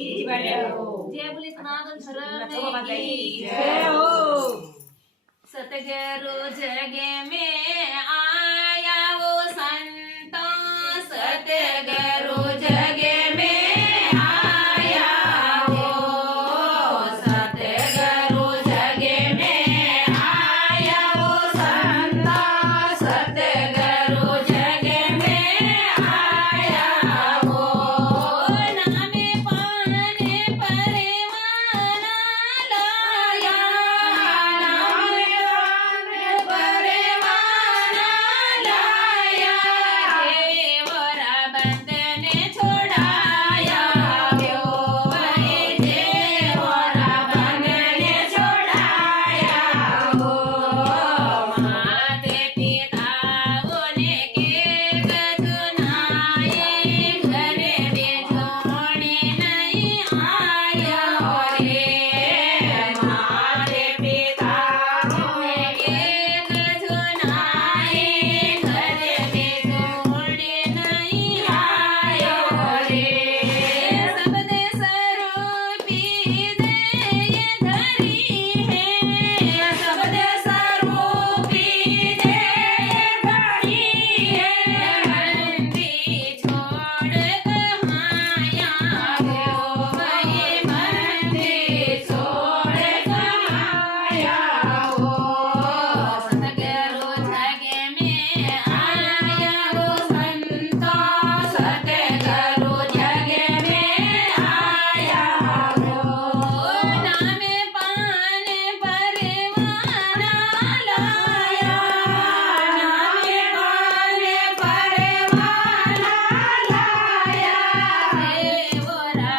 जय बोले सनातन धर्म की जय हो। सतगुरु जग में आया वो संतो सतगुरु जग में आया वो सतगुरु जग में आया वो संतो सतगुरु जग में आया वो नामे पाने परवाना लाया नामे पाने परवाना लाया देवरा बंधन छोड़ाया देवरा बंधन छोड़ाया हो माते पिताओने के गजुनाए घरे बेजोड़े नहीं आया रे माते पिताओने के गजुनाए घरे बेजोड़े नहीं आया रे सबदे स्वरूपी दे धरी है सबदे स्वरूपी दे धरी है बंदी छोड़ कमाया हो भाई बंदी छोड़ कमाया हो सतगुरु जग में आया हो संतो सतगुरु जग में आया हो नामे पान परवाना लाया नामे पान परवाना लाया देवरा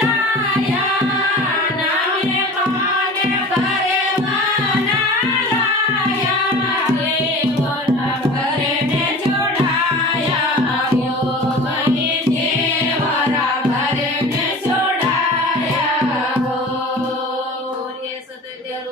લાયા નામે કોને ઘરે વાના લાયા દેવોના ઘરે ને જોડાયા યોગની દેવરા ઘરે ને જોડાયા હો સતદેવ